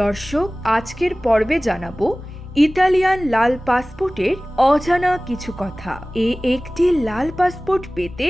দর্শক, আজকের পর্বে জানাবো ইতালিয়ান লাল পাসপোর্টের অজানা কিছু কথা। একটি লাল পাসপোর্ট পেতে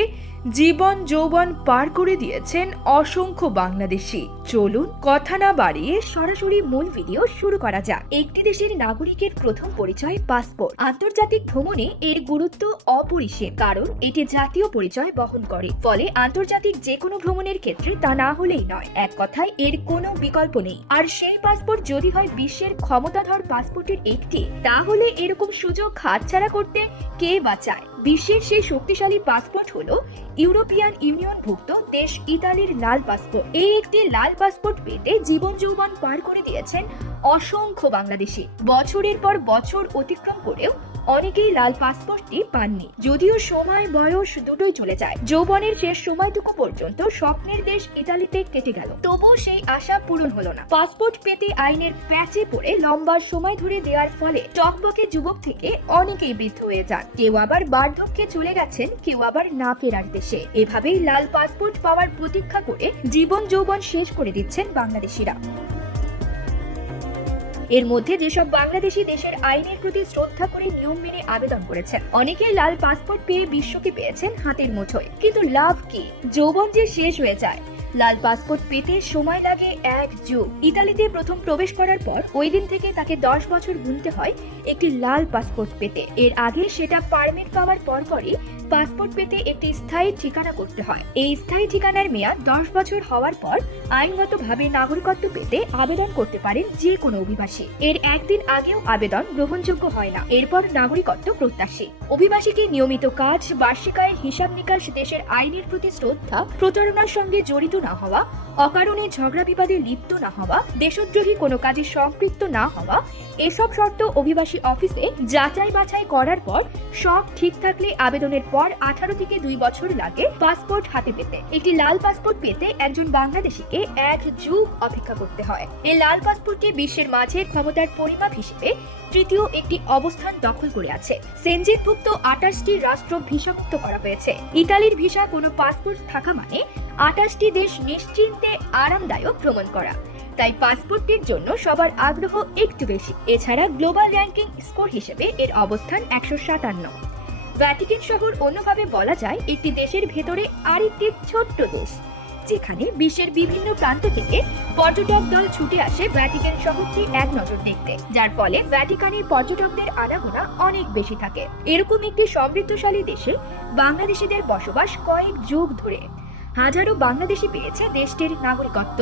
জীবন যৌবন পার করে দিয়েছেন অসংখ্য বাংলাদেশি। চলুন কথা না বাড়িয়ে সরাসরি মূল ভিডিও শুরু করা যাক। একটি দেশের নাগরিকের প্রথম পরিচয় পাসপোর্ট। আন্তর্জাতিক ভ্রমণে এর গুরুত্ব অপরিসীম, কারণ এটি জাতীয় পরিচয় বহন করে। ফলে আন্তর্জাতিক যে কোনো ভ্রমণের ক্ষেত্রে তা না হলেই নয়। এক কথায় এর কোনো বিকল্প নেই। আর সেই পাসপোর্ট যদি হয় বিশ্বের ক্ষমতাধর পাসপোর্টের একটি, তাহলে এরকম সুযোগ হাতছাড়া করতে কে বা চায়? বিশ্বের সেই শক্তিশালী পাসপোর্ট হলো ইউরোপিয়ান ইউনিয়নভুক্ত দেশ ইতালির লাল পাসপোর্ট। এই একটি লাল পাসপোর্ট পেতে জীবন যৌবন পার করে দিয়েছেন অসংখ্য বাংলাদেশি। বছরের পর বছর অতিক্রম করেও অনেকেই লাল পাসপোর্টটি পাননি। যদিও সময় বয়স দুটোই চলে যায়, যৌবনের শেষ সময়টুকু পর্যন্ত স্বপ্নের দেশ ইতালিতে কেটে গেল, তবুও সেই আশা পূরণ হলো না। পাসপোর্ট পেতে আইনের প্যাচে পড়ে লম্বা সময় ধরে দেওয়ার ফলে টকবকে যুবক থেকে অনেকেই বৃদ্ধ হয়ে যান। কেউ আবার বার্ধক্যে চলে গেছেন, কেউ আবার না ফেরার দেশে। এভাবেই লাল পাসপোর্ট পাওয়ার প্রতীক্ষা করে জীবন যৌবন শেষ করে দিচ্ছেন বাংলাদেশিরা। এর মধ্যে যেসব বাংলাদেশি দেশের আইনের প্রতি শ্রদ্ধা করে নিয়ম মেনে আবেদন করেছেন, অনেকেই লাল পাসপোর্ট পেয়ে বিশ্বকে পেয়েছেন হাতের মুঠোয়। কিন্তু লাভ কি? যৌবন যে শেষ হয়ে যায়। লাল পাসপোর্ট পেতে সময় লাগে 1 যুগ। ইতালিতে প্রথম প্রবেশ করার পর ওই দিন থেকে তাকে 10 বছর গুনতে হয় একটি লাল পাসপোর্ট পেতে। এর আগে সেটা পারমিট পাওয়ার পরপরই পাসপোর্ট পেতে একটি স্থায়ী ঠিকানা করতে হয়। এই স্থায়ী ঠিকানার মেয়াদ 10 বছর হওয়ার পর আইনগতভাবে নাগরিকত্ব পেতে আবেদন করতে পারেন যে কোনো অভিবাসী। এর একদিন আগেও আবেদন গ্রহণযোগ্য হয় না, এরপর নাগরিকত্ব প্রত্যাশী। অভিবাসীকে নিয়মিত কাজ, বার্ষিক আয়ের হিসাব নিকাশ, দেশের আইনের প্রতি শ্রদ্ধা, প্রতারণার সঙ্গে জড়িত না হওয়া, অকারণে ঝগড়া বিবাদে লিপ্ত না হওয়া, দেশদ্রোহী কোনো কাজে সম্পৃক্ত না হওয়া, এসব শর্ত অভিবাসী অফিসে যাচাই বাছাই করার পর সব ঠিক থাকলে আবেদনের পর 18 থেকে 2 বছর লাগে পাসপোর্ট হাতে পেতে। একটি লাল পাসপোর্ট পেতে একজন বাংলাদেশিকে 1 যুগ অপেক্ষা করতে হয়। এই লাল পাসপোর্টটি বিশ্বের মাঝে ক্ষমতার পরিমাপ হিসেবে তৃতীয় একটি অবস্থান দখল করে আছে। সেনজেনভুক্ত 28টি রাষ্ট্র ভিসামুক্ত করা হয়েছে। ইতালির ভিসা কোনো পাসপোর্ট থাকা মানে 28টি দেশ নিশ্চিন্তে আরামদায়ক ভ্রমণ করা। তাই পাসপোর্টটির জন্য সবার আগ্রহ একটু বেশি। এছাড়া গ্লোবাল র্যাঙ্কিং স্কোর হিসেবে এর অবস্থান 157। ভ্যাটিকান শহর অন্যভাবে বলা যায় একটি দেশের ভেতরে আরেকটি ছোট্ট দেশ, যেখানে বিশ্বের বিভিন্ন প্রান্ত থেকে পর্যটক দল ছুটে আসে ভ্যাটিকান শহরটি এক নজর দেখতে, যার ফলে ভ্যাটিকানের পর্যটকদের আনাগোনা অনেক বেশি থাকে। এরকম একটি সমৃদ্ধশালী দেশে বাংলাদেশিদের বসবাস কয়েক যুগ ধরে। হাজারো বাংলাদেশি পেয়েছে দেশটির নাগরিকত্ব।